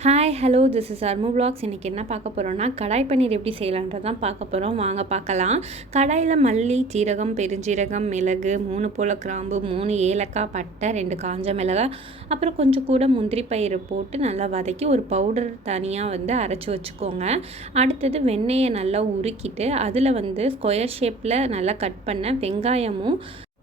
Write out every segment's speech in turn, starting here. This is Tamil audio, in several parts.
Hi hello this is Armu vlogs இன்றைக்கி என்ன பார்க்க போகிறோன்னா கடாய் பன்னீர் எப்படி செய்யலான்றது தான் பார்க்க போகிறோம் வாங்க பார்க்கலாம். கடாயில் மல்லி ஜீரகம் பெருஞ்சீரகம் மிளகு மூணு போல கிராம்பு மூணு ஏலக்காய் பட்டை ரெண்டு காஞ்ச மிளகாய் அப்புறம் கொஞ்சம் கூட முந்திரி பயிரை போட்டு நல்லா வதக்கி ஒரு பவுடர் தனியாக வந்து அரைச்சி வச்சுக்கோங்க. அடுத்தது வெண்ணெயை நல்லா உருக்கிட்டு அதில் வந்து ஸ்கொயர் ஷேப்பில் நல்லா கட் பண்ண வெங்காயமும்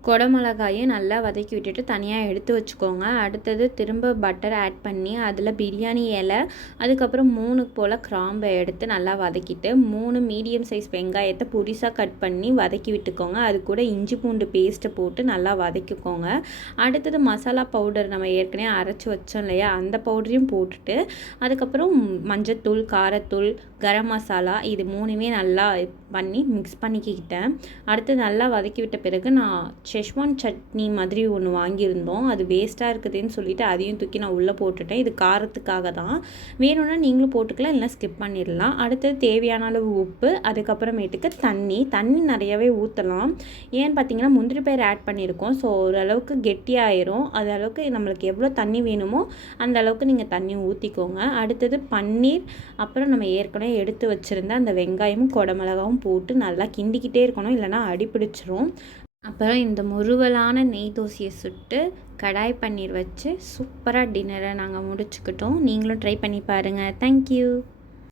குடமிளகாயும் நல்லா வதக்கி விட்டுட்டு தனியாக எடுத்து வச்சுக்கோங்க. அடுத்தது திரும்ப பட்டர் ஆட் பண்ணி அதில் பிரியாணி இலை அதுக்கப்புறம் மூணு போல் கிராம்பை எடுத்து நல்லா வதக்கிட்டு மூணு மீடியம் சைஸ் வெங்காயத்தை புரிசாக கட் பண்ணி வதக்கி விட்டுக்கோங்க. அது கூட இஞ்சி பூண்டு பேஸ்ட்டை போட்டு நல்லா வதக்கிக்கோங்க. அடுத்தது மசாலா பவுடர் நம்ம ஏற்கனவே அரைச்சி வச்சோம் இல்லையா? அந்த பவுடரையும் போட்டுட்டு அதுக்கப்புறம் மஞ்சத்தூள் காரத்தூள் கரம் மசாலா இது மூணுமே நல்லா பண்ணி மிக்ஸ் பண்ணிக்கிட்டேன். அடுத்து நல்லா வதக்கி விட்ட பிறகு நான் ஷெஷ்வான் சட்னி மாதிரி ஒன்று வாங்கியிருந்தோம். அது வேஸ்ட்டாக இருக்குதுன்னு சொல்லிவிட்டு அதையும் தூக்கி நான் உள்ளே போட்டுட்டேன். இது காரத்துக்காக தான். வேணும்னா நீங்களும் போட்டுக்கலாம் இல்லைனா ஸ்கிப் பண்ணிடலாம். அடுத்தது தேவையான அளவு உப்பு அதுக்கப்புறமேட்டுக்கு தண்ணி. தண்ணி நிறையவே ஊற்றலாம் ஏன்னு பார்த்தீங்கன்னா முந்திரி பயிர் ஆட் பண்ணியிருக்கோம். ஸோ ஓரளவுக்கு கெட்டியாயிரும். அது அளவுக்கு நம்மளுக்கு எவ்வளோ தண்ணி வேணுமோ அந்த அளவுக்கு நீங்கள் தண்ணி ஊற்றிக்கோங்க அடுத்தது பன்னீர். அப்புறம் நம்ம ஏற்கனவே எடுத்து வச்சுருந்த அந்த வெங்காயமும் கொடமிளகாவும் போட்டு நல்லா கிண்டிக்கிட்டே இருக்கணும். இல்லைனா அடிப்பிடிச்சிரும். அப்புறம் இந்த முருவலான நெய் தோசையை சுட்டு கடாய் பன்னீர் வச்சு சூப்பராக டின்னரை நாங்கள் முடிச்சுக்கிட்டோம். நீங்களும் ட்ரை பண்ணி பாருங்கள் தேங்க்யூ